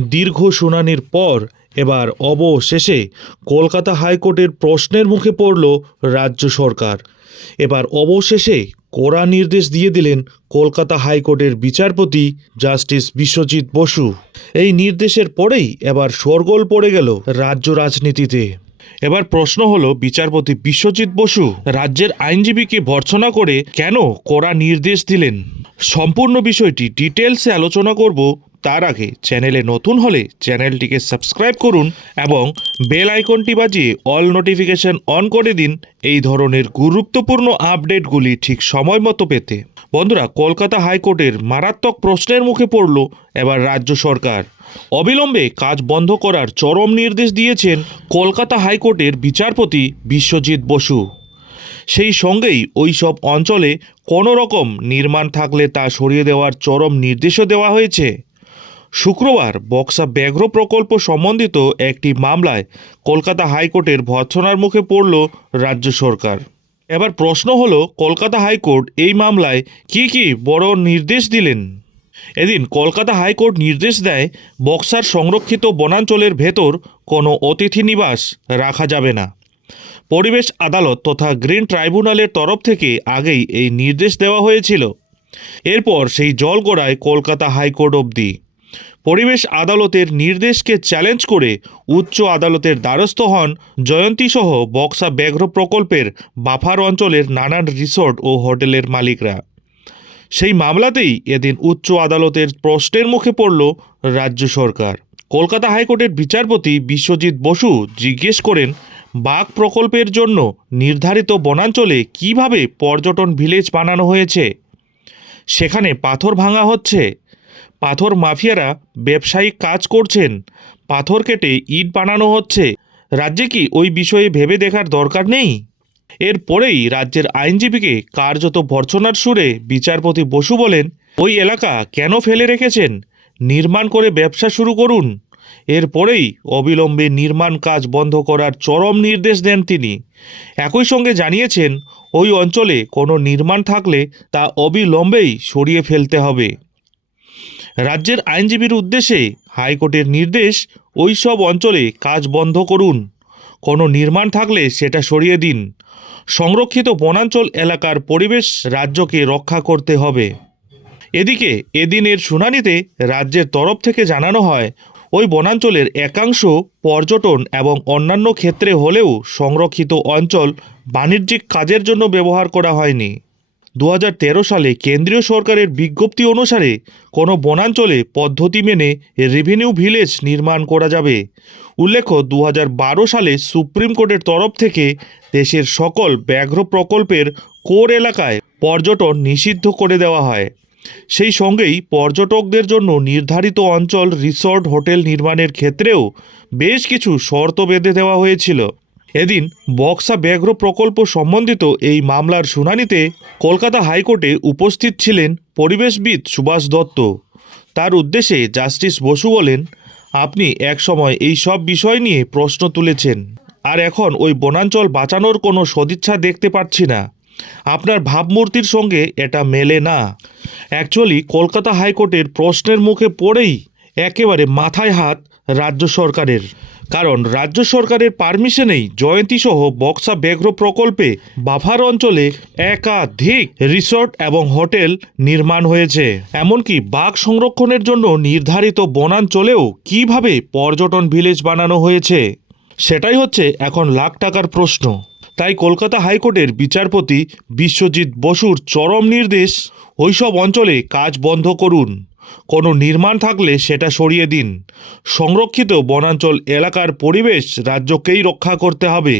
দীর্ঘ শুনানির পর এবার অবশেষে কলকাতা হাইকোর্টের প্রশ্নের মুখে পড়ল রাজ্য সরকার। এবার অবশেষে কড়া নির্দেশ দিয়ে দিলেন কলকাতা হাইকোর্টের বিচারপতি জাস্টিস বিশ্বজিৎ বসু। এই নির্দেশের পরেই এবার শোরগোল পড়ে গেল রাজ্য রাজনীতিতে। এবার প্রশ্ন হলো, বিচারপতি বিশ্বজিৎ বসু রাজ্যের আইনজীবীকে ভর্ৎসনা করে কেন কড়া নির্দেশ দিলেন? সম্পূর্ণ বিষয়টি ডিটেলসে আলোচনা করব তার আগে চ্যানেলে নতুন হলে চ্যানেলটিকে সাবস্ক্রাইব করুন এবং বেল আইকনটি বাজিয়ে অল নোটিফিকেশন অন করে দিন এই ধরনের গুরুত্বপূর্ণ আপডেটগুলি ঠিক সময় মতো পেতে। বন্ধুরা, কলকাতা হাইকোর্টের মারাত্মক প্রশ্নের মুখে পড়ল এবার রাজ্য সরকার। অবিলম্বে কাজ বন্ধ করার চরম নির্দেশ দিয়েছেন কলকাতা হাইকোর্টের বিচারপতি বিশ্বজিৎ বসু। সেই সঙ্গেই ওই সব অঞ্চলে কোনো রকম নির্মাণ থাকলে তা সরিয়ে দেওয়ার চরম নির্দেশও দেওয়া হয়েছে। শুক্রবার বক্সা ব্যাঘ্র প্রকল্প সম্বন্ধিত একটি মামলায় কলকাতা হাইকোর্টের ভর্ৎসনার মুখে পড়ল রাজ্য সরকার। এবার প্রশ্ন হলো, কলকাতা হাইকোর্ট এই মামলায় কি কি বড় নির্দেশ দিলেন? এদিন কলকাতা হাইকোর্ট নির্দেশ দেয়, বক্সার সংরক্ষিত বনাঞ্চলের ভেতর কোনো অতিথি নিবাস রাখা যাবে না। পরিবেশ আদালত তথা গ্রিন ট্রাইব্যুনালের তরফ থেকে আগেই এই নির্দেশ দেওয়া হয়েছিল। এরপর সেই জলগড়ায় কলকাতা হাইকোর্ট অবধি পরিবেশ আদালতের নির্দেশকে চ্যালেঞ্জ করে উচ্চ আদালতের দ্বারস্থ হন জয়ন্তীসহ বক্সা ব্যাঘ্র প্রকল্পের বাফার অঞ্চলের নানান রিসোর্ট ও হোটেলের মালিকরা। সেই মামলাতেই এদিন উচ্চ আদালতের প্রশ্নের মুখে পড়ল রাজ্য সরকার। কলকাতা হাইকোর্টের বিচারপতি বিশ্বজিৎ বসু জিজ্ঞেস করেন, বাঘ প্রকল্পের জন্য নির্ধারিত বনাঞ্চলে কীভাবে পর্যটন ভিলেজ বানানো হয়েছে? সেখানে পাথর ভাঙা হচ্ছে পাথর মাফিয়ারা ব্যবসায়িক কাজ করছেন। পাথর কেটে ইট বানানো হচ্ছে। রাজ্যে কি ওই বিষয়ে ভেবে দেখার দরকার নেই? এরপরেই রাজ্যের আইনজীবীকে কার্যত ভর্ৎসনার সুরে বিচারপতি বসু বলেন, ওই এলাকা কেন ফেলে রেখেছেন? নির্মাণ করে ব্যবসা শুরু করুন। এরপরেই অবিলম্বে নির্মাণ কাজ বন্ধ করার চরম নির্দেশ দেন তিনি। একই সঙ্গে জানিয়েছেন, ওই অঞ্চলে কোনো নির্মাণ থাকলে তা অবিলম্বেই সরিয়ে ফেলতে হবে। রাজ্যের আইনজীবীর উদ্দেশ্যে হাইকোর্টের নির্দেশ ওই সব অঞ্চলে কাজ বন্ধ করুন। কোনো নির্মাণ থাকলে সেটা সরিয়ে দিন। সংরক্ষিত বনাঞ্চল এলাকার পরিবেশ রাজ্যকে রক্ষা করতে হবে। এদিকে এদিনের শুনানিতে রাজ্যের তরফ থেকে জানানো হয়, ওই বনাঞ্চলের একাংশ পর্যটন এবং অন্যান্য ক্ষেত্রে হলেও সংরক্ষিত অঞ্চল বাণিজ্যিক কাজের জন্য ব্যবহার করা হয়নি। দু হাজার তেরো সালে কেন্দ্রীয় সরকারের বিজ্ঞপ্তি অনুসারে কোনো বনাঞ্চলে পদ্ধতি মেনে রেভিনিউ ভিলেজ নির্মাণ করা যাবে। উল্লেখ্য, দু হাজার বারো সালে সুপ্রিম কোর্টের তরফ থেকে দেশের সকল ব্যাঘ্র প্রকল্পের কোর এলাকায় পর্যটন নিষিদ্ধ করে দেওয়া হয়। সেই সঙ্গেই পর্যটকদের জন্য নির্ধারিত অঞ্চল, রিসর্ট, হোটেল নির্মাণের ক্ষেত্রেও বেশ কিছু শর্ত বেঁধে দেওয়া হয়েছিল। এদিন বক্সা ব্যাঘ্র প্রকল্প সম্বন্ধিত এই মামলার শুনানিতে কলকাতা হাইকোর্টে উপস্থিত ছিলেন পরিবেশবিদ সুভাষ দত্ত। তার উদ্দেশ্যে জাস্টিস বসু বলেন, আপনি একসময় এই সব বিষয় নিয়ে প্রশ্ন তুলেছেন, আর এখন ওই বনাঞ্চল বাঁচানোর কোনো সদিচ্ছা দেখতে পাচ্ছি না। আপনার ভাবমূর্তির সঙ্গে এটা মেলে না। অ্যাকচুয়ালি কলকাতা হাইকোর্টের প্রশ্নের মুখে পড়েই একেবারে মাথায় হাত রাজ্য সরকারের। কারণ রাজ্য সরকারের পারমিশনেই জয়ন্তীসহ বক্সা ব্যাঘ্র প্রকল্পে বাফার অঞ্চলে একাধিক রিসর্ট এবং হোটেল নির্মাণ হয়েছে। এমনকি বাঘ সংরক্ষণের জন্য নির্ধারিত বনাঞ্চলেও কীভাবে পর্যটন ভিলেজ বানানো হয়েছে, সেটাই হচ্ছে এখন লাখ টাকার প্রশ্ন। তাই কলকাতা হাইকোর্টের বিচারপতি বিশ্বজিৎ বসুর চরম নির্দেশ, ওইসব অঞ্চলে কাজ বন্ধ করুন। কোনো নির্মাণ থাকলে সেটা সরিয়ে দিন। সংরক্ষিত বনাঞ্চল এলাকার পরিবেশ রাজ্যকেই রক্ষা করতে হবে।